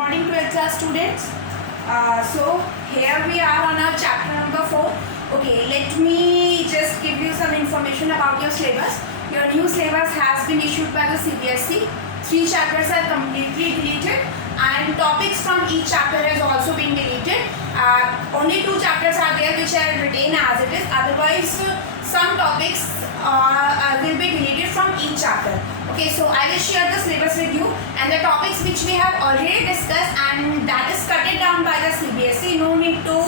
morning 12th class students. So here we are on our chapter number 4. Okay, let me just give you some information about your syllabus. Your new syllabus has been issued by the CBSE. 3 chapters are completely deleted and topics from each chapter has also been deleted. Only 2 chapters are there which are retained as it is. Otherwise, some topics will be deleted from each chapter. Okay, so I will share the syllabus with you and the topics which we have already discussed and that is cut it down by the CBSE. No need to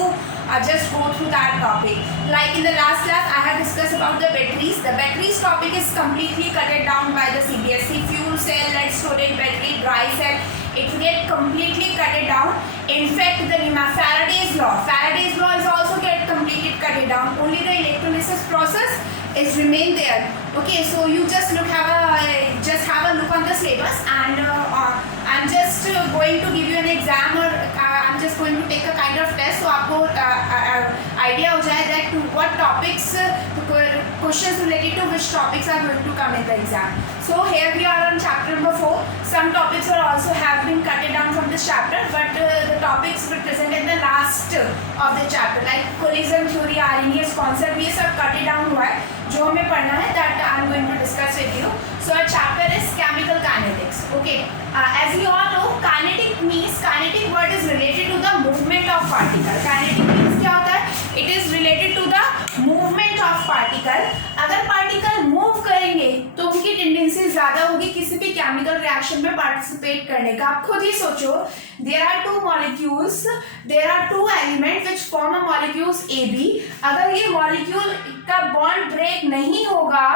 just go through that topic. Like in the last class, I have discussed about the batteries. The batteries topic is completely cut it down by the CBSE. Fuel cell, lead storage battery, dry cell. It will get completely cut it down. In fact, the Faraday's law is also get completely cut it down. Only the electrolysis process is remain there. Okay, so you just have a look on the syllabus and I'm just going to give you an exam or I'm just going to take a kind of test so आपको idea हो जाए that what topics questions related to which topics are going to come in the exam. So here we are on chapter number 4. Some topics are also have been cut it down from this chapter, but the topics represented the last of the chapter like collision theory, RNAs concept, ये सब cut it down हुआ है जो हमें पढ़ना है that I am going to discuss with you. So our chapter is chemical kinetics. Okay, as you all know, kinetic word is related to the movement of particle. Kinetic means क्या होता है? It is related to the movement of particle. अगर particle move करेंगे तो उनकी tendency ज़्यादा होगी किसी भी केमिकल रिएक्शन में पार्टिसिपेट करने का. आप खुद ही सोचो, there are 2 molecules, there are 2 elements which form a molecules AB. अगर ये molecule का bond break नहीं होगा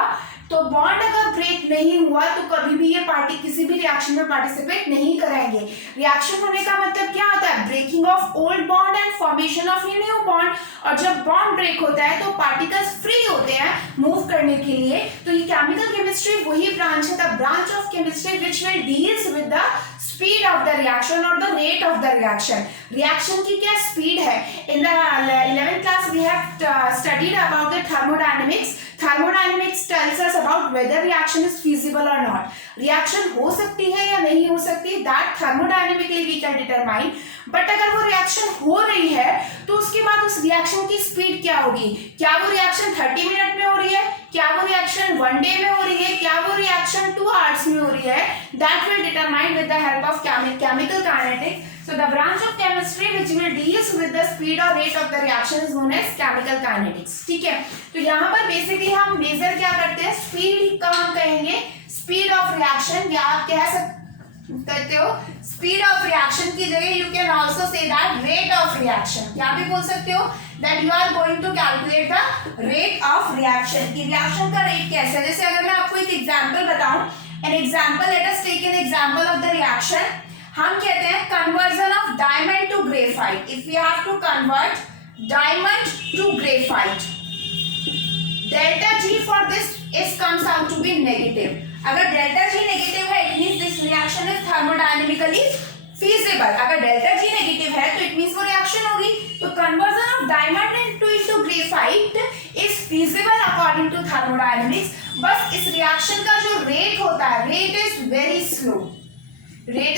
तो बॉन्ड अगर ब्रेक नहीं हुआ तो कभी भी ये पार्टी किसी भी रिएक्शन में पार्टिसिपेट नहीं कराएंगे. रिएक्शन होने का मतलब क्या होता है? Breaking of old bond and formation of new bond. और जब बॉन्ड ब्रेक होता है तो पार्टिकल्स फ्री होते हैं मूव करने के लिए. तो ये केमिकल केमिस्ट्री वही ब्रांच है, the branch of chemistry which will deals with the speed of the reaction और the rate of the reaction. Reaction की क्या स्पीड है? In the 11th class we have studied about the thermodynamics. Thermodynamics tells us about whether reaction is feasible or not. Reaction हो सकती है या नहीं हो सकती, that thermodynamically we can determine. But अगर वो reaction हो रही है तो उसके बाद उस reaction की speed क्या होगी? क्या वो reaction 30 मिनट में हो रही है? क्या वो reaction 1 day में हो रही है? क्या वो reaction 2 hours में हो रही है? That will determine with the help of chemical kinetics. So the branch of chemistry which will deals with the speed or rate of the reaction is known as chemical kinetics. ठीक है, तो यहाँ पर basically हम major क्या करते हैं? Speed का हम कहेंगे स्पीड ऑफ रिएक्शन, या आप कह सकते हो स्पीड ऑफ रिएक्शन की जगह you can also say that rate of reaction. क्या भी बोल सकते हो that you are going to calculate the rate of reaction. की रिएक्शन का रेट कैसा है? जैसे अगर मैं आपको एक एग्जाम्पल बताऊं, an example, let us take an example of the reaction. हम कहते हैं conversion of diamond to graphite. If you have to convert diamond to graphite, delta G for this is comes out to be negative. अगर delta G negative है it means this reaction is thermodynamically feasible. अगर delta G negative है तो it means वो reaction होगी. तो conversion of diamond into graphite is feasible according to thermodynamics. बस इस रिएक्शन का जो रेट होता है, rate is very slow. Rate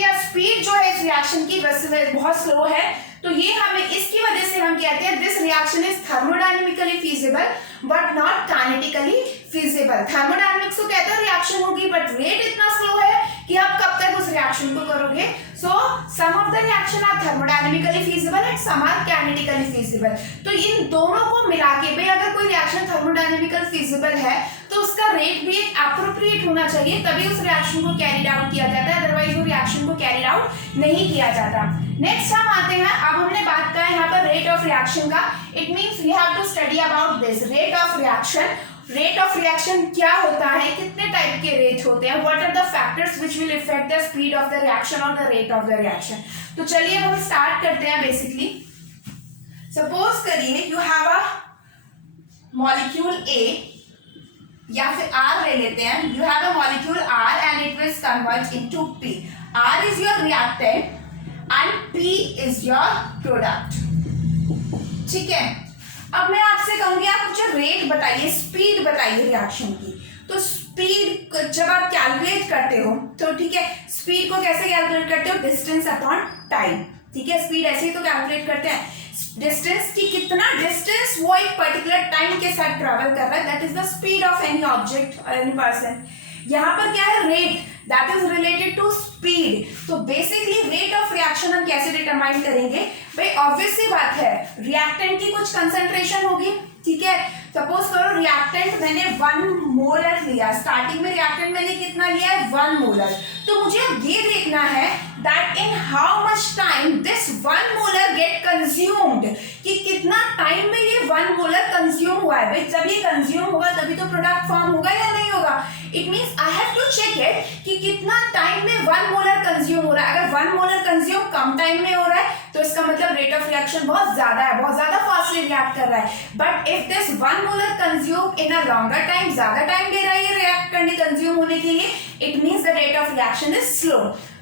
या स्पीड जो है इस रिएक्शन की बहुत स्लो है. तो ये हमें इसकी वजह से हम कहते हैं this reaction is thermodynamically feasible but not kinetically feasible. Thermodynamics को कहते हैं रिएक्शन होगी बट रेट इतना स्लो है कि आप कब तक उस रिएक्शन को करोगे. So some of the reaction are thermodynamically feasible and some are kinetically feasible. तो इन दोनों को मिला के भाई अगर कोई रिएक्शन थर्मोडायनेमिकल फीजिबल है तो उसका रेट भी एक एप्रोप्रिएट होना चाहिए, तभी उस रिएक्शन को कैरी आउट किया जाता है. अदरवाइज वो रिएक्शन को कैरी आउट नहीं किया जाता. नेक्स्ट हम आते हैं, अब हमने बात किया यहाँ पर रेट ऑफ रिएक्शन का. It means we have to study about this rate of reaction. Rate of reaction क्या होता है, कितने टाइप के रेट होते हैं, what are the factors which will affect the speed of the reaction और the rate of the reaction. तो चलिए हम स्टार्ट करते हैं. बेसिकली सपोज करिए you have a molecule A या फिर R ले लेते हैं. You have a molecule R and it will convert into P. R is your reactant and P is your product. ठीक है, अब मैं आपसे कहूंगी आप मुझे रेट बताइए, स्पीड बताइए रिएक्शन की. तो स्पीड जब आप कैलकुलेट करते हो तो ठीक है, स्पीड को कैसे कैलकुलेट करते हो, डिस्टेंस अपॉन टाइम, ठीक है, स्पीड ऐसे ही तो कैलकुलेट करते हैं, डिस्टेंस की कितना डिस्टेंस वो एक पर्टिकुलर टाइम के साथ ट्रैवल कर रहा है, that is the speed of any object और एनी पर्सन। यहाँ पर क्या है, rate, that is related to speed. तो बेसिकली रेट ऑफ रिएक्शन हम कैसे डिटरमाइन करेंगे भाई, ऑब्वियस सी बात है, रिएक्टेंट की कुछ कंसंट्रेशन होगी, ठीक है, सपोज करो रिएक्टेंट मैंने 1 मोलर लिया, स्टार्टिंग में रिएक्टेंट मैंने कितना लिया है 1 मोलर, तो मुझे अब ये देखना है that in how much time this 1 molar get consumed, कि कितना टाइम में ये 1 मोलर कंज्यूम हुआ है। भाई जब ये कंज्यूम होगा तभी तो प्रोडक्ट फॉर्म होगा या नहीं होगा, it means I have to check it कि कितना टाइम में 1 मोलर कंज्यूम हो रहा है। अगर 1 मोलर कंज्यूम कम टाइम में हो रहा है तो इसका मतलब रेट ऑफ रिएक्शन बहुत ज्यादा है, बहुत ज्यादा फास्टली रिएक्ट कर रहा है। But if this 1 molar consume in a longer time, ज्यादा टाइम ले रहा है ये रिएक्ट करने कंज्यूम होने के लिए, it means the rate of reaction is slow.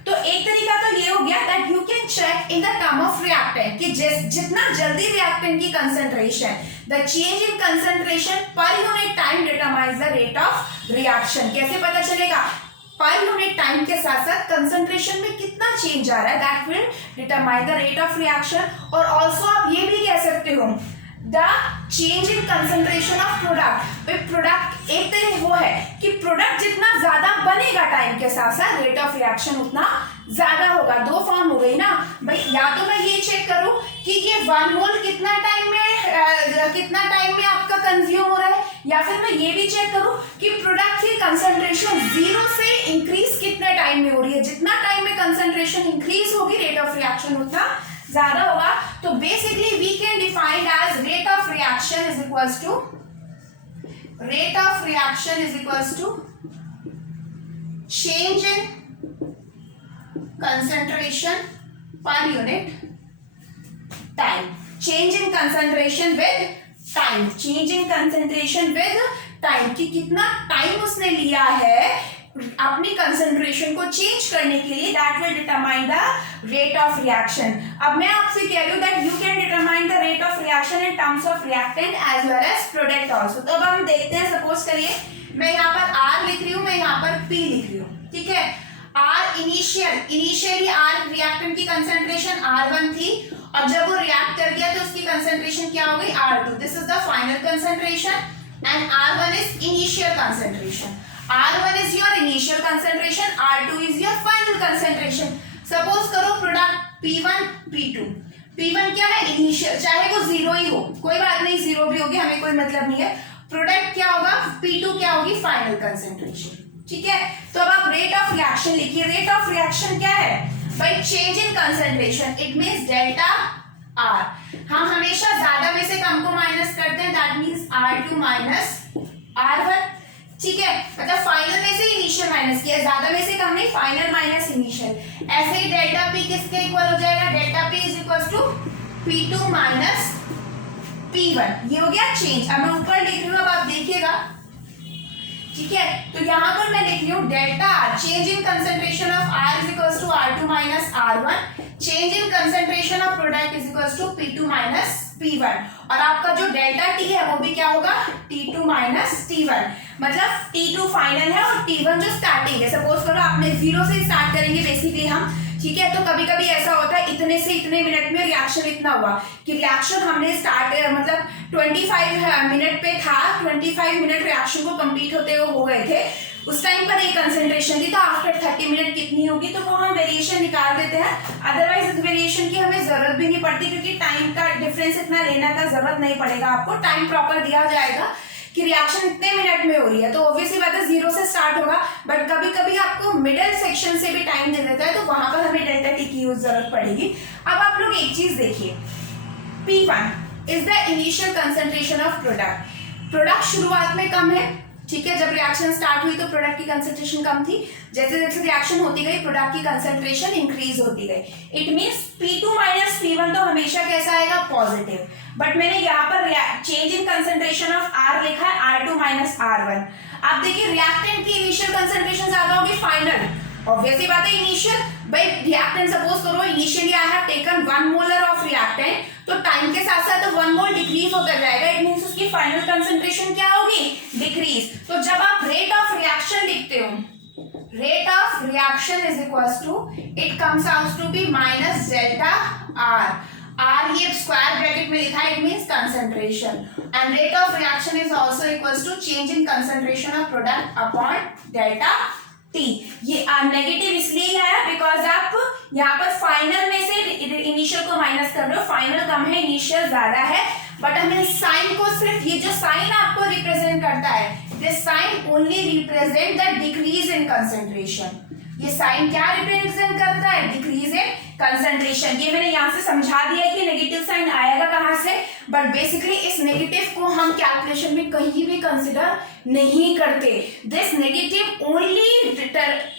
तो एक तरीका तो ये हो गया that you can check in the term of reactant कि जितना जल्दी रिएक्टेंट की concentration, the change in concentration per unit time determines the rate of reaction. कैसे पता चलेगा, पर यूनिट टाइम के साथ साथ कंसंट्रेशन में कितना चेंज आ रहा है, that will determine the rate of reaction. और ऑल्सो आप ये भी कह सकते हो the change in concentration of product. Product एक तरह वो है कि प्रोडक्ट जितना ज्यादा बनेगा टाइम के साथ साथ रेट ऑफ रिएक्शन उतना ज्यादा होगा। दो फॉर्म हो गई ना भाई, या तो मैं ये चेक करूं कि ये 1 मोल कितना टाइम में आपका कंज्यूम हो रहा है, या फिर मैं ये भी चेक करूं कि प्रोडक्ट की कंसंट्रेशन 0 से इंक्रीज कितने टाइम में हो रही है। जितना टाइम में कंसंट्रेशन इंक्रीज होगी रेट ऑफ रिएक्शन उतना ज्यादा होगा। तो basically we can define as rate of reaction is equals to change in concentration per unit time, change in concentration with time, कि कितना टाइम उसने लिया है अपनी कंसंट्रेशन को चेंज करने के लिए, that will determine the rate of reaction. अब मैं आपसे कह रही हूं that you can determine the rate of reaction in terms of reactant as well as product also. तो अब हम देखते हैं, सपोज करिए मैं यहाँ पर R लिख रही हूँ, मैं यहाँ पर P लिख रही हूँ, ठीक है। R इनिशियली R रिएक्टेंट की कंसंट्रेशन R1 थी, और जब वो रिएक्ट कर गया तो उसकी कंसंट्रेशन क्या हो गई R2। This is the final concentration and R1 is initial concentration. R1 is your initial concentration, R2 is your final concentration. Suppose करो प्रोडक्ट P1 P2, P1 क्या है इनिशियल, चाहे वो 0 ही हो कोई बात नहीं, 0 भी होगी हमें कोई मतलब नहीं है। प्रोडक्ट क्या होगा P2 क्या होगी फाइनल कंसंट्रेशन, ठीक है। तो अब आप रेट ऑफ रिएक्शन लिखिए। रेट ऑफ रिएक्शन क्या है भाई, change in concentration, it means delta R। हम हमेशा ज्यादा में से कम को माइनस करते हैं, that means R2 minus R1, ठीक है। मतलब फाइनल में से इनिशियल माइनस किया, ज्यादा में से कम नहीं, फाइनल माइनस इनिशियल। ऐसे ही डेल्टा P किसके इक्वल हो जाएगा, delta P is equal to P2 minus P1। ये हो गया चेंज। अब मैं ऊपर लिख रही हूँ, अब आप देखिएगा, ठीक है। तो यहाँ पर मैं लिख रही हूँ delta R, change in concentration of R is equals to R2 minus R1, change in concentration of product is equals to P2 minus P1, और आपका जो डेल्टा T है वो भी क्या होगा T2 माइनस T1। मतलब T2 फाइनल है और T1 जो स्टार्टिंग है। सपोज करो आपने 0 से स्टार्ट करेंगे बेसिकली हम, ठीक है। तो कभी कभी ऐसा होता है इतने से इतने मिनट में रिएक्शन इतना हुआ कि रिएक्शन हमने स्टार्ट मतलब 25 मिनट पे था, 25 मिनट रिएक्शन को कंप्लीट होते हुए हो गए थे, उस टाइम पर एक कंसंट्रेशन थी, तो आफ्टर 30 मिनट कितनी होगी, तो वो हम वेरिएशन निकाल देते हैं। अदरवाइज इस वेरिएशन की हमें जरूरत भी नहीं पड़ती, क्योंकि टाइम का डिफरेंस इतना लेने का जरूरत नहीं पड़ेगा आपको, टाइम प्रॉपर दिया जाएगा कि रिएक्शन इतने मिनट में हो रही है। तो ऑब्वियसली बात है 0 से स्टार्ट होगा, बट कभी कभी आपको मिडिल सेक्शन से भी टाइम दे देता है, तो वहां पर हमें डेल्टा टी की यूज जरूरत पड़ेगी। अब आप लोग एक चीज देखिए, P1 is the initial concentration of product. Product शुरुआत में कम है, ठीक है। जब रिएक्शन स्टार्ट हुई तो प्रोडक्ट की कंसंट्रेशन कम थी, जैसे जैसे रिएक्शन होती गई प्रोडक्ट की कंसंट्रेशन इंक्रीज होती गई। It means P2 minus P1 तो हमेशा कैसा आएगा पॉजिटिव, बट मैंने यहाँ पर change in concentration of R लिखा है R2 माइनस R1। आप देखिए रिएक्टेंट की इनिशियल कंसंट्रेशन ज्यादा होगी फाइनल, ऑब्वियसली बात है इनिशियल भाई रिएक्टेंट सपोज करो initially I have taken 1 molar of reactant, तो टाइम के साथ साथ तो 1 मोल डिक्रीज होता जाएगा, इट मींस उसकी फाइनल कंसंट्रेशन क्या होगी, डिक्रीज। तो जब आप रेट ऑफ रिएक्शन लिखते हो, rate of reaction is equals to, it comes out to be minus delta R, R ये स्क्वायर ब्रैकेट में लिखा है, it means concentration, and rate of reaction is also equals to change in concentration of product upon delta T. ये negative इसलिए आया because आप यहाँ पर फाइनल में से इनिशियल को माइनस कर रहे हो, फाइनल कम है इनिशियल ज्यादा है, बट हमें साइन को सिर्फ ये जो साइन आपको रिप्रेजेंट करता है, this sign only represent the decrease in concentration. ये साइन क्या रिप्रेजेंट करता है, डिक्रीज इन कंसंट्रेशन। ये मैंने यहाँ से समझा दिया कि नेगेटिव साइन आएगा कहाँ से, बट बेसिकली इस नेगेटिव को हम कैलकुलेशन में कहीं भी कंसिडर नहीं करते। This negative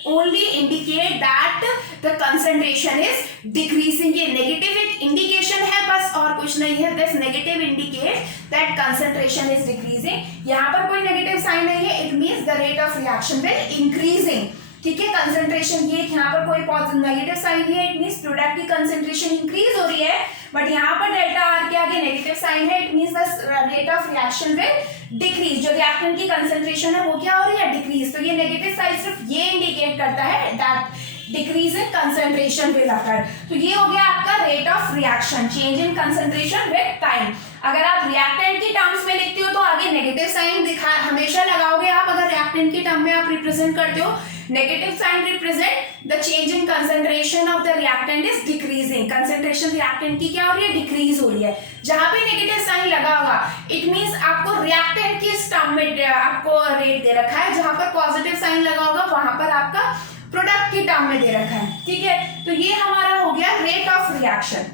only indicate that the concentration is decreasing. ये नेगेटिव एक इंडिकेशन है बस और कुछ नहीं है। This negative indicate that concentration is decreasing. यहाँ पर कोई नेगेटिव साइन नहीं है, it means the rate of reaction will increasing. ठीक है, कंसंट्रेशन ये यहाँ पर कोई पॉजिटिव नेगेटिव साइन है, इट मींस प्रोडक्ट की कंसंट्रेशन इंक्रीज हो रही है, बट यहाँ पर डेल्टा आर के आगे नेगेटिव साइन है, it means the rate of reaction will decrease. जो रिएक्टेंट की कंसंट्रेशन है वो क्या हो रही है, डिक्रीज। तो ये नेगेटिव साइन सिर्फ ये इंडिकेट करता है that decrease in concentration will occur. तो ये हो गया आपका rate of reaction, change in concentration with time. अगर आप रिएक्टेंट की टर्म्स में लिखते हो तो आगे नेगेटिव साइन दिखा हमेशा लगाओगे आप। अगर रिएक्टेंट की टर्म में आप रिप्रेजेंट करते हो, negative sign represent the change in concentration of the reactant is decreasing. Concentration reactant की क्या हो रही है, डिक्रीज हो रही है। जहां पे नेगेटिव साइन लगा होगा इट मींस आपको रिएक्टेंट की टर्म में आपको रेट दे रखा है, जहां पर पॉजिटिव साइन लगा होगा वहां पर आपका प्रोडक्ट की टर्म में दे रखा है। ठीक है, तो ये हमारा हो गया रेट ऑफ रिएक्शन।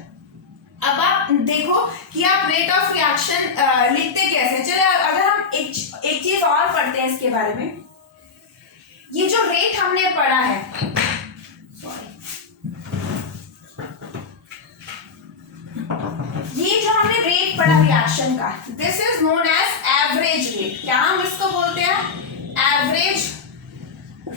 अब आप देखो कि आप रेट ऑफ रिएक्शन लिखते कैसे। चलिए अगर हम एक चीज और पढ़ते हैं इसके बारे में। ये जो रेट हमने पढ़ा है, ये जो हमने रेट पढ़ा रिएक्शन का, this is known as average rate. क्या हम इसको बोलते हैं, एवरेज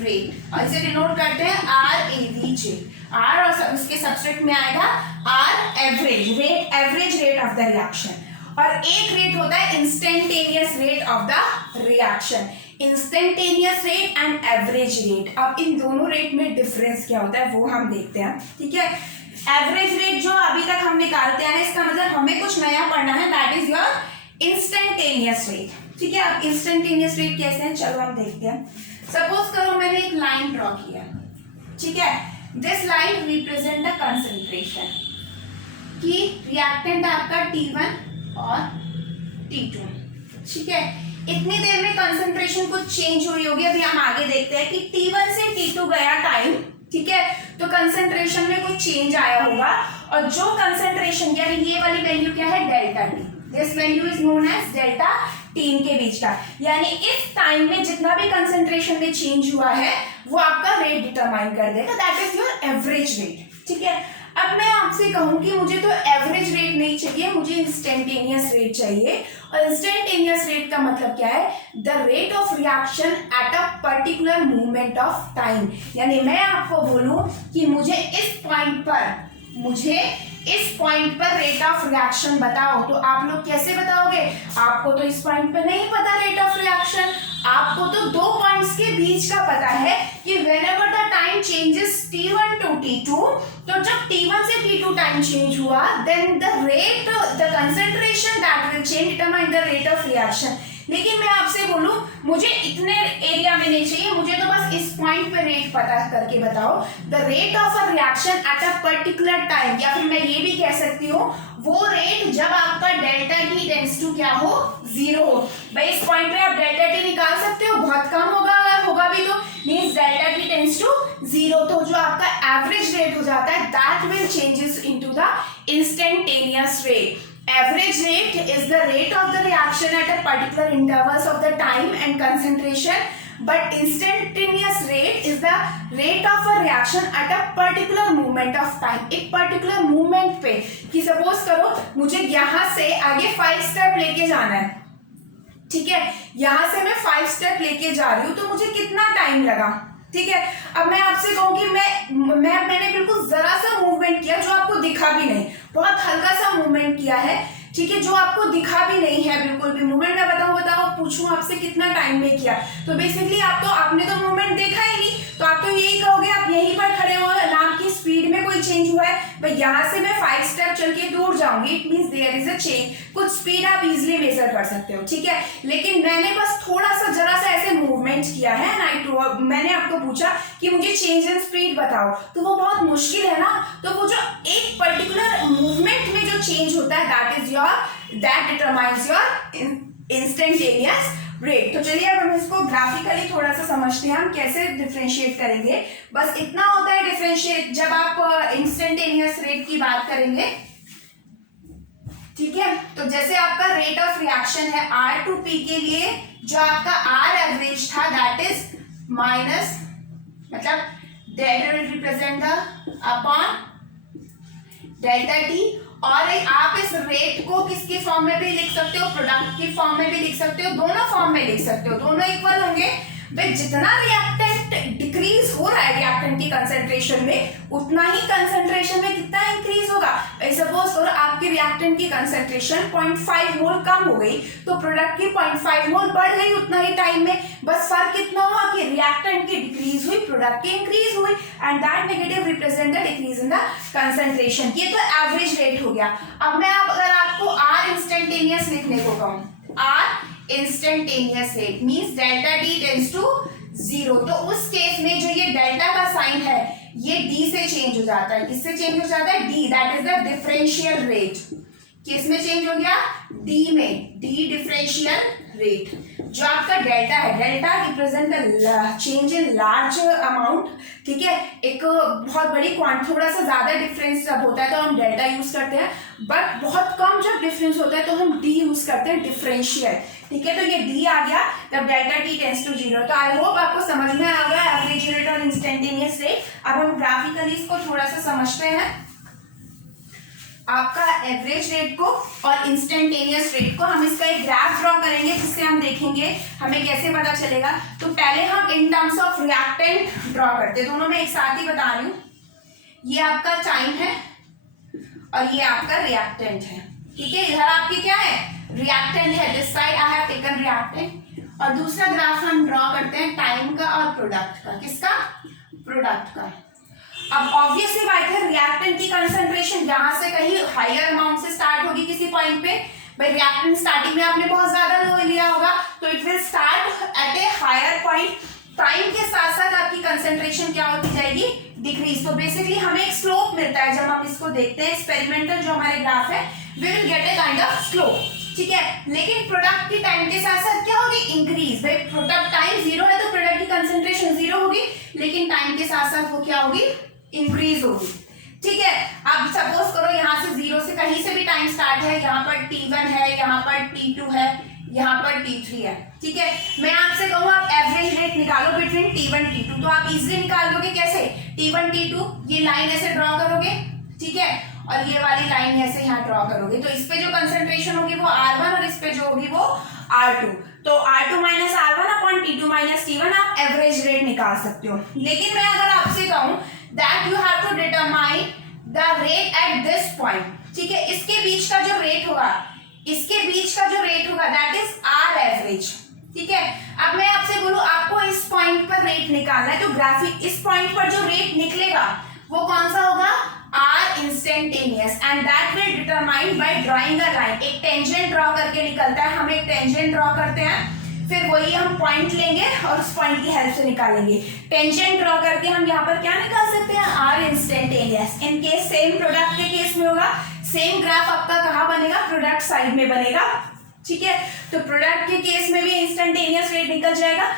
रेट, और इसे डिनोट करते हैं R A V G. R और उसके सब्सट्रैक्ट में आएगा R, average rate, average rate of the reaction. और एक रेट होता है instantaneous rate of the reaction. Instantaneous rate and average rate, अब इन दोनों रेट में डिफरेंस क्या होता है वो हम देखते हैं। ठीक है, एवरेज रेट जो अभी तक हम निकालते हैं, इसका मतलब हमें कुछ नया पढ़ना है, that is your instantaneous rate. ठीक है, अब इंस्टेंटेनियस रेट कैसे है चलो हम देखते हैं। सपोज करो मैंने एक लाइन ड्रॉ किया, ठीक है, this line represent the concentration कि रिएक्टेंट आपका T1 और T2। ठीक है, इतनी देर में कंसंट्रेशन कुछ चेंज हुई होगी। अभी हम आगे देखते हैं कि T1 से T2 गया टाइम, ठीक है, तो कंसंट्रेशन में कुछ चेंज आया होगा, और जो कंसंट्रेशन यानी ये वाली वैल्यू क्या है, delta T. This value is known as delta T के बीच का, यानी इस टाइम में जितना भी कंसंट्रेशन में चेंज हुआ है वो आपका रेट डिटरमाइन कर देगा, that is your average rate. ठीक है, अब मैं आपसे कहूं कि मुझे तो एवरेज रेट नहीं चाहिए, मुझे इंस्टेंटेनियस रेट चाहिए। और इंस्टेंटेनियस रेट का मतलब क्या है, the rate of reaction at a particular moment of time. यानी मैं आपको बोलूं कि मुझे इस पॉइंट पर रेट ऑफ रिएक्शन बताओ, तो आप लोग कैसे बताओगे, आपको तो इस पॉइंट पर नहीं पता रेट ऑफ रिएक्शन, आपको तो दो पॉइंट्स के बीच का पता है कि whenever the time changes T1 to T2, तो जब T1 से T2 टाइम चेंज हुआ, then the rate, the concentration that will change determine the rate of reaction. लेकिन मैं आपसे बोलूं मुझे इतने एरिया में नहीं चाहिए, मुझे तो बस इस पॉइंट पे रेट पता करके बताओ, the rate of a reaction at a particular time, या फिर मैं ये भी कह सकती हूँ वो रेट जब आपका डेल्टा टी टेंड्स टू क्या हो, 0 हो। भाई इस पॉइंट पे आप डेल्टा टी निकाल सकते हो, बहुत कम होगा, अगर होगा भी तो means delta T tends to 0, तो जो आपका एवरेज रेट हो जाता है that will changes into the instantaneous rate. Average rate is the rate of the reaction at a particular intervals of the time and concentration, but instantaneous rate is the rate of a reaction at a particular moment of time। एक particular moment पे, कि suppose करो मुझे यहाँ से आगे 5 step लेके जाना है, ठीक है, यहाँ से मैं 5 स्टेप लेके जा रही हूँ, तो मुझे कितना टाइम लगा, ठीक है। अब मैं आपसे कहूँ कि मैंने बिल्कुल जरा सा मूवमेंट किया जो आपको दिखा भी नहीं, बहुत हल्का सा मूवमेंट किया है, ठीक है, जो आपको दिखा भी नहीं है बिल्कुल भी। मूवमेंट मैं बताऊं पूछूं आपसे कितना टाइम में किया, तो बेसिकली आपने तो मूवमेंट देखा ही नहीं, तो आप तो यही कहोगे आप यहीं पर खड़े हो ना, आपकी स्पीड में कोई चेंज हुआ है। भाई यहाँ से मैं 5 स्टेप चल के दूर जाऊंगी, it means there is a change, कुछ स्पीड आप इजीली मेजर कर सकते हो, ठीक है। लेकिन मैंने बस थोड़ा सा जरा सा ऐसे मूवमेंट किया है ना, मैंने आपको पूछा कि मुझे चेंज इन स्पीड बताओ, तो वो बहुत मुश्किल है ना। तो वो जो एक पर्टिकुलर मूवमेंट में जो चेंज होता है that determines your instantaneous rate। तो चलिए अब हम इसको ग्राफिकली थोड़ा सा समझते हैं, हम कैसे डिफरेंशिएट करेंगे। बस इतना होता है डिफरेंशिएट जब आप इंस्टेंटेनियस रेट की बात करेंगे, ठीक है। तो जैसे आपका रेट ऑफ रिएक्शन है R to P के लिए, जो आपका R एवरेज था दैट इज माइनस, मतलब delta will represent the upon delta T, और आप इस रेट को किसकी फॉर्म में भी लिख सकते हो, प्रोडक्ट की फॉर्म में भी लिख सकते हो, दोनों फॉर्म में लिख सकते हो, दोनों इक्वल होंगे। भाई जितना रिएक्टेंट डिक्रीज हो रहा है रिएक्टेंट की कंसंट्रेशन में, उतना ही कंसंट्रेशन में कितना इंक्रीज होगा। सपोज करो आपके रिएक्टेंट की कंसंट्रेशन 0.5 मोल कम हो गई, तो प्रोडक्ट की 0.5 मोल बढ़ गई उतना ही टाइम में। बस फर्क कितना हुआ कि रिएक्टेंट की डिक्रीज हुई, प्रोडक्ट की इंक्रीज हुई, and that negative represent the decrease in the concentration. ये तो एवरेज रेट हो गया। अब मैं अगर आपको आर इंस्टेंटेनियस लिखने को कहूँ, R instantaneous rate means delta T tends to 0, तो उस केस में जो ये डेल्टा का साइन है ये डी से चेंज हो जाता है। किससे चेंज हो जाता है? D, that is the differential rate. किस में चेंज हो गया? डी में, डी डिफरेंशियल रेट। जो आपका डेल्टा है, delta represent the change in large amount, ठीक है। एक बहुत बड़ी क्वांटिटी, थोड़ा सा ज्यादा डिफरेंस जब होता है तो हम डेल्टा यूज करते हैं, बट बहुत कम जब डिफरेंस होता है तो हम डी यूज करते हैं, डिफरेंशियल, ठीक है। तो ये डी आ गया जब डेल्टा टी टेंड्स टू 0। तो आई होप आपको समझ में आ गया एवरेज रेट और इंस्टेंटेनियस रेट। अब हम ग्राफिकली इसको थोड़ा सा समझते हैं। आपका एवरेज रेट को और इंस्टेंटेनियस रेट को हम इसका एक ग्राफ ड्रॉ करेंगे, जिससे हम देखेंगे हमें कैसे पता चलेगा। तो पहले हम इन टर्म्स ऑफ रिएक्टेंट ड्रॉ करते हैं, दोनों मैं एक साथ ही बता रही हूँ। ये आपका टाइम है और ये आपका रिएक्टेंट है, ठीक है। इधर आपकी क्या है? रिएक्टेंट है, this side I have taken reactant. और दूसरा ग्राफ हम ड्रॉ करते हैं टाइम का और प्रोडक्ट का। किसका? प्रोडक्ट का। अब ऑब्वियसली बात है, रिएक्टेंट की कंसंट्रेशन यहाँ से कहीं हायर अमाउंट से स्टार्ट होगी किसी पॉइंट पे। भाई रिएक्टेंट स्टार्टिंग में आपने बहुत ज्यादा लो लिया होगा, तो it will start at a higher point. Time के साथ साथ आपकी कंसंट्रेशन क्या होती जाएगी? डिक्रीज। तो बेसिकली हमें एक स्लोप मिलता है जब हम इसको देखते हैं। एक्सपेरिमेंटल जो हमारे ग्राफ है, we will get a kind of slope, ठीक है। लेकिन प्रोडक्ट की टाइम के साथ साथ क्या होगी? इंक्रीज। भाई प्रोडक्ट टाइम 0 है तो प्रोडक्ट की कंसंट्रेशन 0 होगी, लेकिन टाइम के साथ साथ वो क्या होगी? इंक्रीज होगी, ठीक है। अब सपोज करो यहाँ से 0 से कहीं से भी टाइम स्टार्ट है, यहाँ पर t1 है, यहाँ पर t2 है, यहाँ पर t3 है, ठीक है। मैं आपसे कहूँ आप एवरेज रेट निकालो बिटवीन t1 t2, तो आप इजीली निकाल दोगे। कैसे? t1 t2 ये लाइन ऐसे ड्रॉ करोगे, ठीक है, और ये वाली लाइन ऐसे यहाँ ड्रॉ करोगे, तो इस पे जो कंसंट्रेशन होगी वो R1 और इस पे जो होगी वो R2। तो R2 minus R1 upon T2 minus T1 आप एवरेज रेट निकाल सकते हो। लेकिन मैं अगर आपसे कहूँ that you have to determine the rate at this point, ठीक है। इसके बीच का जो रेट होगा, इसके बीच का जो रेट होगा that is R average, ठीक है। अब मैं आपसे बोलूं आपको इस पॉइंट पर रेट निकालना है, तो ग्राफिक इस पॉइंट पर जो रेट निकलेगा वो कौन सा होगा? R instantaneous, and that will determine by drawing a line। एक टेंजेंट ड्रॉ करके निकलता है, हम एक टेंजेंट ड्रॉ करते हैं, फिर वही हम पॉइंट लेंगे और उस पॉइंट की हेल्प से निकालेंगे। टेंजेंट ड्रॉ करके हम यहाँ पर क्या निकाल सकते हैं? R instantaneous. In case same product के केस में होगा, सेम ग्राफ आपका कहाँ बनेगा? प्रोडक्ट साइड में बनेगा, ठीक है। तो प्रोडक्ट के केस में भी इंस्टेंटेनियस रेट निकल जाएगा।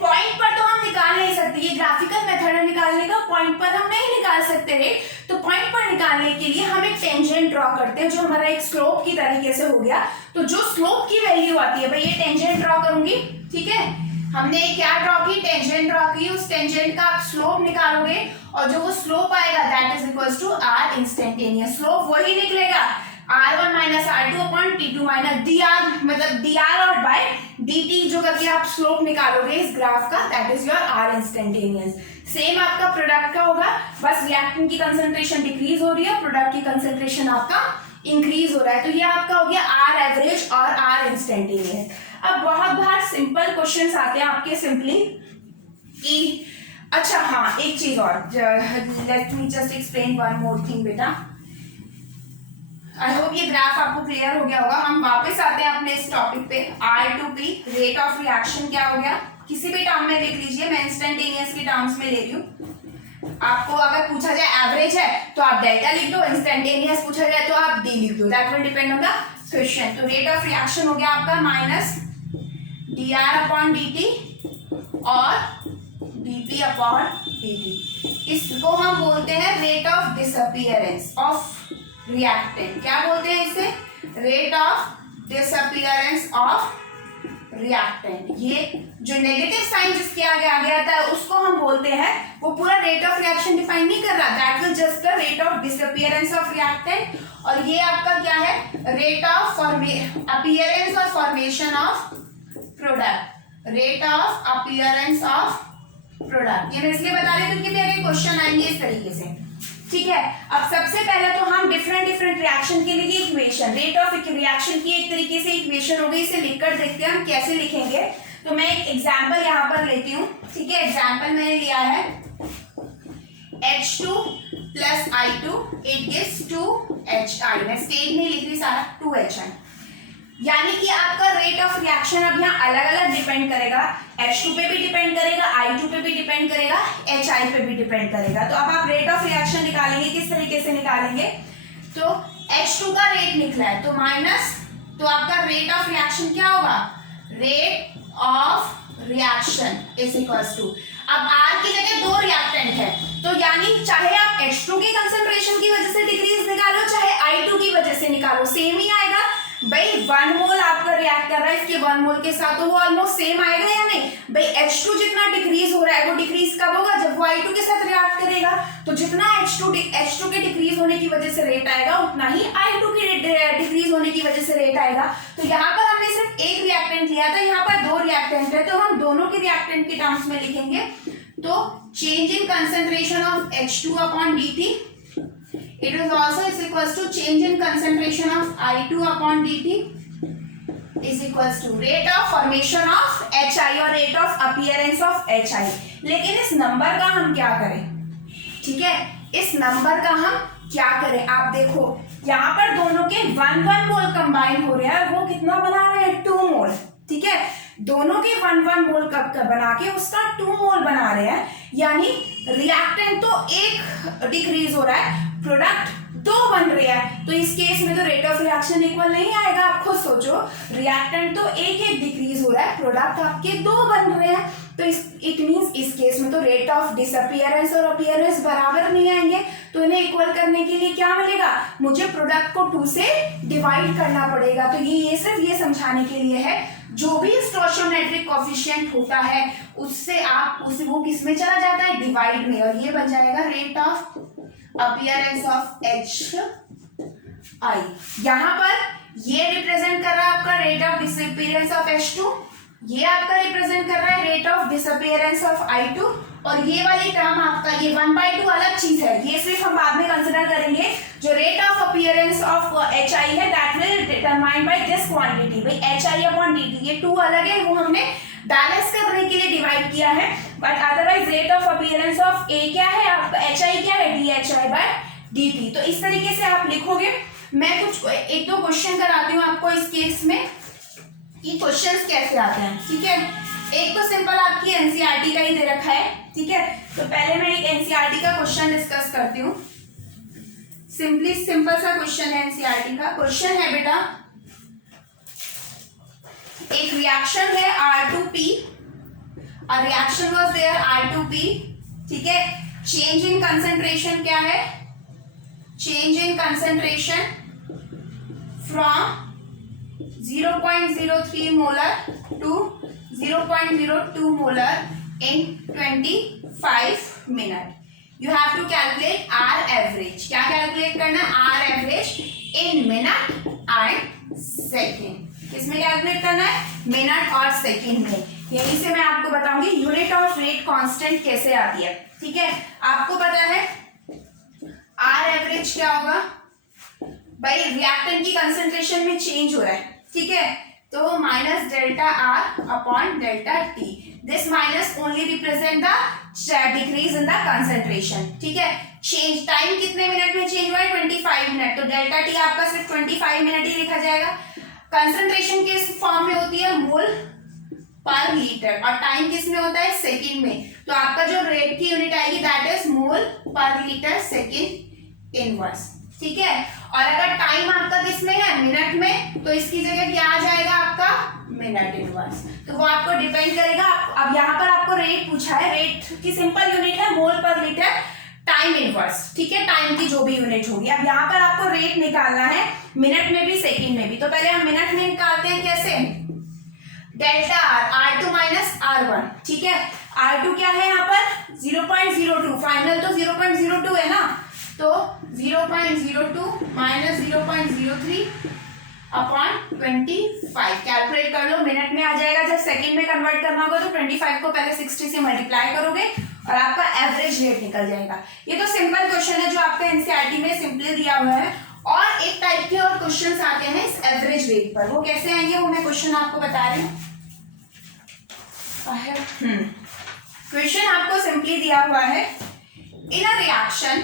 पॉइंट पर तो हम निकाल नहीं सकते, ये ग्राफिकल मेथड है निकालने का, पॉइंट पर हम नहीं निकाल सकते रेट। तो पॉइंट पर निकालने के लिए हम एक टेंजेंट ड्रॉ करते हैं, जो हमारा एक स्लोप की तरीके से हो गया। तो जो स्लोप की वैल्यू आती है, भाई ये टेंजेंट ड्रॉ करूंगी, ठीक है। हमने क्या ड्रॉ की? टेंजेंट ड्रॉ की। उस टेंजेंट का आप स्लोप निकालोगे और जो वो स्लोप आएगा that is equals to R instantaneous. Slope वही निकलेगा R1 minus R2 upon T2 minus dr, मतलब dr और बाय dt जो करके आप स्लोप निकालोगे इस ग्राफ का, that is your R instantaneous. Same आपका प्रोडक्ट का होगा, बस रिएक्टेंट की कंसंट्रेशन डिक्रीज हो रही है, प्रोडक्ट की कंसंट्रेशन आपका इंक्रीज हो रहा है। तो ये आपका हो गया R एवरेज और R इंस्टेंटेनियस। अब बहुत बार सिंपल क्वेश्चंस आते हैं आपके सिंपली कि अच्छा हाँ एक चीज और, let me just explain one more thing बेटा। आई होप ये ग्राफ आपको क्लियर हो गया होगा। हम वापस आते हैं अपने इस टॉपिक पे, R2P रेट ऑफ रिएक्शन क्या हो गया, किसी भी टर्म में लिख लीजिए, मैं इंस्टेंटेनियस की टर्म्स में ले रही हूँ। आपको अगर पूछा जाए एवरेज है तो आप डेल्टा लिख दो, इंस्टेंटेनियस पूछा जाए तो आप डी लिख दो, that will depend on the question. तो रेट ऑफ रिएक्शन हो गया आपका माइनस dr अपॉन dt और dp अपॉन dt। इसको हम बोलते हैं rate of disappearance of reactant. क्या बोलते हैं इसे? Rate of disappearance of reactant. ये जो नेगेटिव साइन जिसके आगे आ गया था उसको हम बोलते हैं, वो पूरा रेट ऑफ रिएक्शन डिफाइन नहीं कर रहा, that will just the rate of disappearance of reactant. और ये आपका क्या है? रेट ऑफ अपीयरेंस और formation of product, rate of appearance of product. ये मैं इसलिए बता रही हूँ क्योंकि आगे क्वेश्चन आएंगे इस तरीके से, ठीक है। अब सबसे पहले तो हम डिफरेंट रिएक्शन के लिए इक्वेशन, रेट ऑफ रिएक्शन की एक तरीके से इक्वेशन हो गई, इसे लिखकर देखते हैं हम कैसे लिखेंगे। तो मैं एक एग्जांपल यहाँ पर लेती हूँ, ठीक है। एग्जांपल मैंने लिया है H2 plus I2 it gives 2HI। मैं स्टेट नहीं लिख रही सारा, 2HI। यानी कि आपका रेट ऑफ रिएक्शन अब यहाँ अलग अलग डिपेंड करेगा, H2 पे भी डिपेंड करेगा, I2 पे भी डिपेंड करेगा, HI पे भी डिपेंड करेगा। तो अब आप रेट ऑफ रिएक्शन निकालेंगे, किस तरीके से निकालेंगे? तो H2 का रेट निकला है तो माइनस, तो आपका रेट ऑफ रिएक्शन क्या होगा? Rate of reaction is equals to, अब R की जगह दो रिएक्टेंट है तो यानी चाहे आप H2 की कंसंट्रेशन की वजह से डिक्रीज निकालो चाहे I2 की वजह से निकालो, सेम ही आएगा भाई। 1 मोल आपका रिएक्ट कर रहा है इसके 1 मोल के साथ, तो वो ऑलमोस्ट सेम आएगा या नहीं भाई? H2 जितना डिक्रीज हो रहा है वो डिक्रीज कब होगा? जब वो I2 के साथ रिएक्ट करेगा। तो जितना H2 के डिक्रीज होने की वजह से रेट आएगा उतना ही I2 के डिक्रीज होने की वजह से रेट आएगा। तो यहाँ पर हमने सिर्फ एक रिएक्टेंट लिया था, यहाँ पर दो रिएक्टेंट है तो हम दोनों के रिएक्टेंट के टर्म्स में लिखेंगे। तो change in concentration of H2 upon dt, it is also is equals to change in concentration of I2 upon dt is equals to rate of formation of HI और rate of appearance of HI। लेकिन इस number का हम क्या करें? ठीक है, इस नंबर का हम क्या करें? आप देखो यहाँ पर दोनों के 1 मोल कंबाइन हो रहे हैं, वो कितना बना रहे हैं? 2 मोल, ठीक है। दोनों के 1 मोल कब बना के उसका 2 मोल बना रहे हैं, यानी रिएक्टेंट तो एक डिक्रीज हो रहा है, प्रोडक्ट दो बन रहे हैं। तो इस केस में तो रेट ऑफ रिएक्शन इक्वल नहीं आएगा। आप खुद सोचो, रिएक्टेंट तो एक डिक्रीज हो रहा है, प्रोडक्ट आपके दो बन रहे हैं, तो इट मींस इस केस में तो रेट ऑफ डिसअपीयरेंस और अपीयरेंस बराबर नहीं आएंगे। तो इन्हें इक्वल करने के लिए क्या मिलेगा? मुझे प्रोडक्ट को 2 से डिवाइड करना पड़ेगा। तो ये सिर्फ ये समझाने के लिए है, जो भी स्टोइचोमेट्रिक कोएफिशिएंट होता है उससे आप उसे वो किस में चला जाता है? डिवाइड में, और ये बन जाएगा rate of appearance of HI। यहाँ पर ये रिप्रेजेंट कर रहा है आपका rate of disappearance of H2, ये आपका रिप्रेजेंट कर रहा है rate of disappearance of I2, और ये वाली टर्म आपका ये 1/2 अलग चीज है, ये सिर्फ हम बाद में कंसिडर करेंगे। जो rate of appearance of HI है that will determine by this quantity, भाई HI अपॉन dt, ये 2 अलग है, वो हमने बैलेंस करने के लिए डिवाइड किया है। But otherwise rate of appearance of A क्या है आपका? HI क्या है? DHI by dt। तो इस तरीके से आप लिखोगे। मैं कुछ 1-2 क्वेश्चन कराती हूँ आपको इस केस में कि क्वेश्चंस कैसे आते हैं, ठीक है। एक तो सिंपल आपकी एनसीईआरटी का ही दे रखा है, ठीक है। तो पहले मैं एक एनसीईआरटी का क्वेश्चन डिस्कस करती हूँ। सिंपल सा क्वेश्चन है एनसीईआरटी का। क्वेश्चन है बेटा, एक रिएक्शन है R2P, और रिएक्शन वाज देयर R2P, ठीक है। चेंज इन कंसंट्रेशन क्या है? Change in concentration from 0.03 molar to 0.02 molar in 25 minutes. You have to calculate R average. क्या कैलकुलेट करना है? R average in minute minute और सेकंड में। यहीं से मैं आपको बताऊंगी यूनिट ऑफ रेट कांस्टेंट कैसे आती है। ठीक है, आपको पता है आर एवरेज क्या होगा भाई, रिएक्टेंट की कंसंट्रेशन में चेंज हो रहा है। ठीक है, तो minus delta are upon delta T, this minus only represent the decrease in the concentration. ठीक है, चेंज टाइम कितने मिनट में चेंज हुआ है, 25 मिनट, तो डेल्टा टी आपका सिर्फ 25 मिनट ही लिखा जाएगा। कंसंट्रेशन किस फॉर्म में होती है, मोल पर लीटर, और टाइम किस में होता है, सेकंड में, तो आपका जो रेट की यूनिट आएगी दैट इज मोल पर लीटर सेकंड इनवर्स। ठीक है, और अगर टाइम आपका किस में है, मिनट में, तो इसकी जगह क्या आ जाएगा आपका मिनट इनवर्स, तो वो आपको डिपेंड करेगा। अब यहाँ पर आपको रेट पूछा है, रेट की सिंपल यूनिट है मोल पर लीटर टाइम इनवर्स। ठीक है, टाइम की जो भी यूनिट होगी। अब यहाँ पर आपको रेट निकालना है मिनट में भी सेकंड में भी, तो पहले हम मिनट में निकालते हैं, कैसे, delta R, R2 minus R1। ठीक है, R2 क्या है यहाँ पर 0.02, फाइनल तो 0.02 है ना, तो 0.02 माइनस 0.03 अपॉन 25, कैलकुलेट कर लो, मिनट में आ जाएगा। जब सेकंड में कन्वर्ट करना होगा तो 25 को पहले 60 से मल्टीप्लाई करोगे और आपका एवरेज रेट निकल जाएगा। ये तो सिंपल क्वेश्चन है जो आपका एनसीईआरटी में सिंपली दिया हुआ है। और एक टाइप के और क्वेश्चंस आते हैं इस एवरेज रेट पर, वो कैसे आएंगे वो मैं क्वेश्चन आपको बता रही हूँ। क्वेश्चन आपको सिंपली दिया हुआ है, in a reaction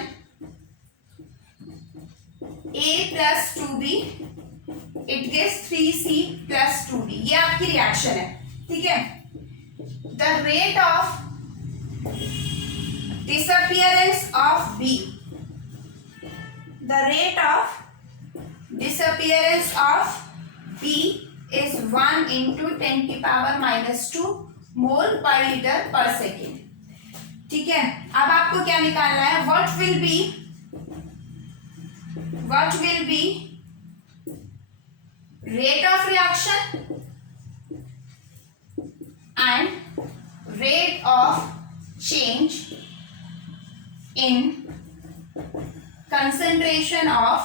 A plus 2B it gives 3C plus 2D, ये आपकी रिएक्शन है। ठीक है, the rate of disappearance of B, the rate of disappearance of B is 1 into 10 की पावर -2 मोल पर लीटर पर सेकेंड। ठीक है, अब आपको क्या निकालना है, what will be rate of reaction and rate of change in concentration of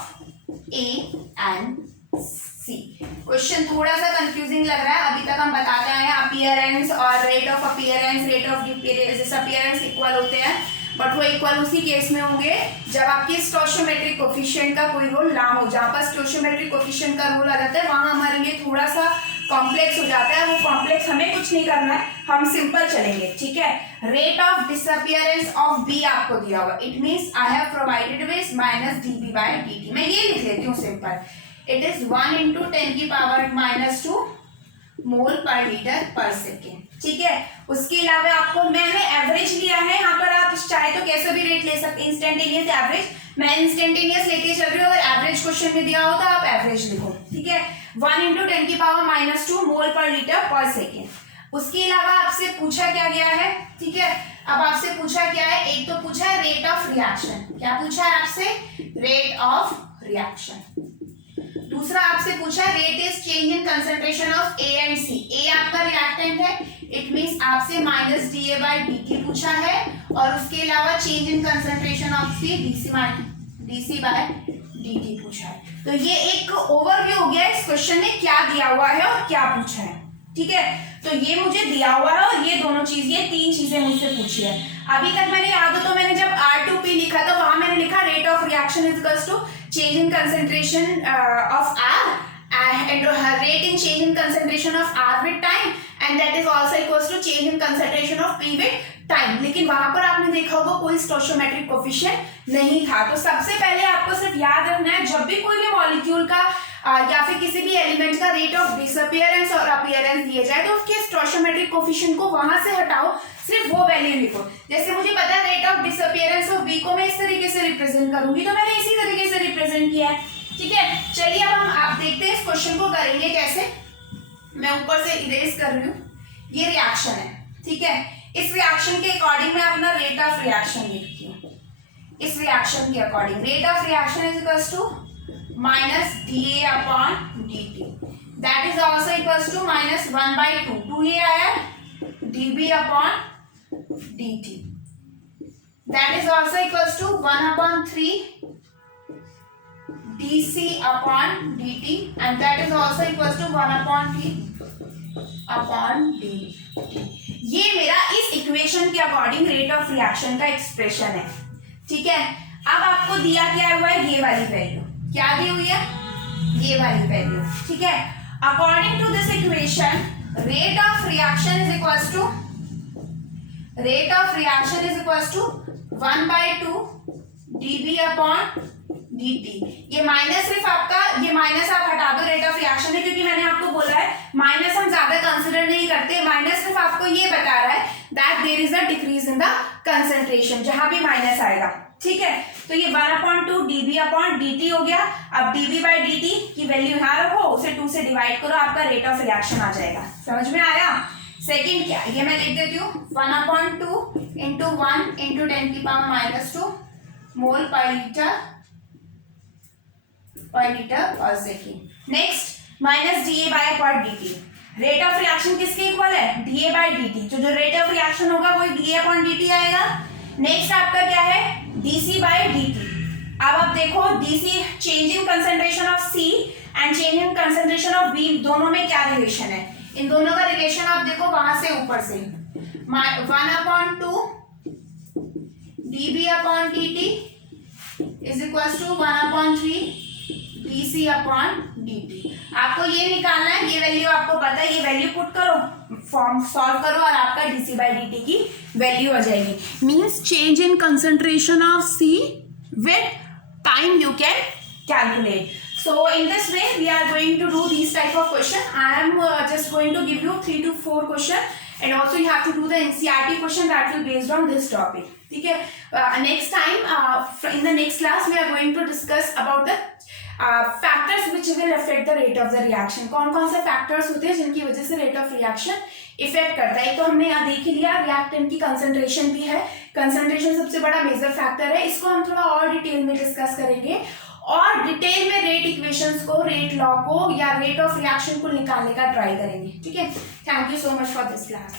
A and C। Question थोड़ा सा कंफ्यूजिंग लग रहा है, अभी तक हम बताते आए हैं अपीयरेंस और rate of appearance, rate of disappearance equal होते हैं, बट वो इक्वल उसी केस में होंगे जब आपकी स्टोइचियोमेट्रिक कोफिशिएंट का कोई रोल ना हो। जहाँ पर स्टोइचियोमेट्रिक कोफिशिएंट का रोल आ जाता है वहां हमारे लिए थोड़ा सा कॉम्प्लेक्स हो जाता है, वो कॉम्प्लेक्स हमें कुछ नहीं करना है, हम सिंपल चलेंगे। ठीक है, rate of disappearance of B आपको दिया होगा, it means I have provided with minus dB by dt, मैं ये लिख लेती हूँ सिंपल, इट इज 1 into 10 की पावर -2 मोल पर लीटर पर सेकेंड। ठीक है, उसके अलावा आपको मैंने एवरेज लिया है, यहाँ पर आप चाहे तो कैसा भी रेट ले सकते हैं, इंस्टेंटेनियस एवरेज, मैं इंस्टेंटेनियस लेके चल रही हूँ, अगर एवरेज क्वेश्चन में दिया हो तो आप एवरेज लिखो। ठीक है, 1 into 10 की पावर -2 मोल पर लीटर पर सेकेंड। उसके अलावा आपसे पूछा क्या गया है, ठीक है, अब आपसे पूछा क्या है, एक तो पूछा है रेट ऑफ रिएक्शन, क्या पूछा है आपसे, रेट ऑफ रिएक्शन। दूसरा आपसे पूछा है rate is change in concentration of A and C, A आपका रिएक्टेंट है, इट मींस आपसे माइनस DA by dt पूछा है, और उसके अलावा change in concentration of C DC by dt पूछा है। तो ये एक ओवरव्यू हो गया इस क्वेश्चन में क्या दिया हुआ है और क्या पूछा है। ठीक है, तो ये मुझे दिया हुआ है और ये दोनों चीज, ये तीन चीजें मुझसे पूछी है। अभी तक मैंने याद हो तो मैंने जब R2P लिखा था वहां मैंने लिखा rate of reaction is equals to change in concentration of R and rate in change in concentration of R with time, and that is also equals to change in concentration of P with time। लेकिन वहां पर आपने देखा होगा कोई स्टोइचियोमेट्रिक coefficient नहीं था। तो सबसे पहले आपको सिर्फ याद रखना है जब भी कोई भी मॉलिक्यूल का या फिर किसी भी एलिमेंट का रेट ऑफ डिसअपीयरेंस और अपीयरेंस दिए जाए तो उसके स्टोइचियोमेट्रिक कोफिशिएंट को वहां से हटाओ, सिर्फ वो वैल्यू लिखो। जैसे मुझे पता है rate of disappearance of B को मैं इस तरीके से रिप्रेजेंट करूंगी, तो मैंने इसी तरीके से रिप्रेजेंट किया है। ठीक है, चलिए अब हम आप देखते हैं इस क्वेश्चन को करेंगे कैसे। मैं ऊपर से इरेज कर रही हूँ, ये रिएक्शन है। ठीक है, इस रिएक्शन के अकॉर्डिंग मैं अपना रेट ऑफ रिएक्शन लिखती हूँ। इस रिएक्शन के according rate of reaction is equals to minus DA upon dt, that is also equals to minus 1/2, 2 ये आया dB upon dt, that is also equals to 1/3 dC upon dt, and that is also equals to 1/3 upon dt। ये मेरा इस equation के according rate of reaction का expression है, ठीक है। अब आपको दिया क्या हुआ है, ये वाली वैल्यू, क्या दी हुई है, ये वाली वैल्यू, ठीक है। According to this equation rate of reaction is equals to 1/2 dB upon dt। ये माइनस सिर्फ आपका, ये माइनस आप हटा दो, रेट ऑफ रिएक्शन है, क्योंकि मैंने आपको बोला है माइनस हम ज्यादा कंसिडर नहीं करते। माइनस सिर्फ आपको ये बता रहा है that there is a decrease in the concentration, जहां भी माइनस आएगा, ठीक है। तो ये 1/2 dB अपॉन dt हो गया। अब dB/dt की वैल्यू यहाँ रखो, उसे 2 से डिवाइड करो, आपका रेट ऑफ रिएक्शन आ जाएगा। समझ में आया। सेकंड क्या, ये मैं लिख देती हूँ 1/2 × 1 × 10⁻² मोल पर लीटर पर second. Next minus dA/dt। Rate of reaction किसके इक्वल है, dA/dt। जो रेट ऑफ रिएक्शन होगा वही dA/dt आएगा। नेक्स्ट आपका क्या है, dC/dt। अब आप देखो dC change in concentration of C and change in concentration of B, दोनों में क्या रिलेशन है, इन दोनों का रिलेशन आप देखो वहां से ऊपर से 1/2 dB/dt is equal to 1/3 dC/dt। आपको ये निकालना है, ये वैल्यू आपको पता है, ये वैल्यू पुट करो, फॉर्म सॉल्व करो और आपका dC/dt की वैल्यू आ जाएगी। Means change in concentration of C with time you can calculate. So in this way we are going to do these type of question. I am just going to give you 3 to 4 question and also you have to do the NCERT question that will based on this topic. ठीक है। Next time in the next class we are going to discuss about the factors which will affect the rate of the reaction। कौन कौन से factors होते हैं जिनकी वजह से rate of reaction इफेक्ट करता है। तो हमने यहाँ देख ही लिया, रिएक्टेंट की कंसंट्रेशन भी है, कंसंट्रेशन सबसे बड़ा मेजर फैक्टर है। इसको हम थोड़ा और डिटेल में डिस्कस करेंगे और डिटेल में रेट इक्वेशंस को, रेट लॉ को या रेट ऑफ रिएक्शन को निकालने का ट्राई करेंगे, ठीक है। Thank you so much for this class.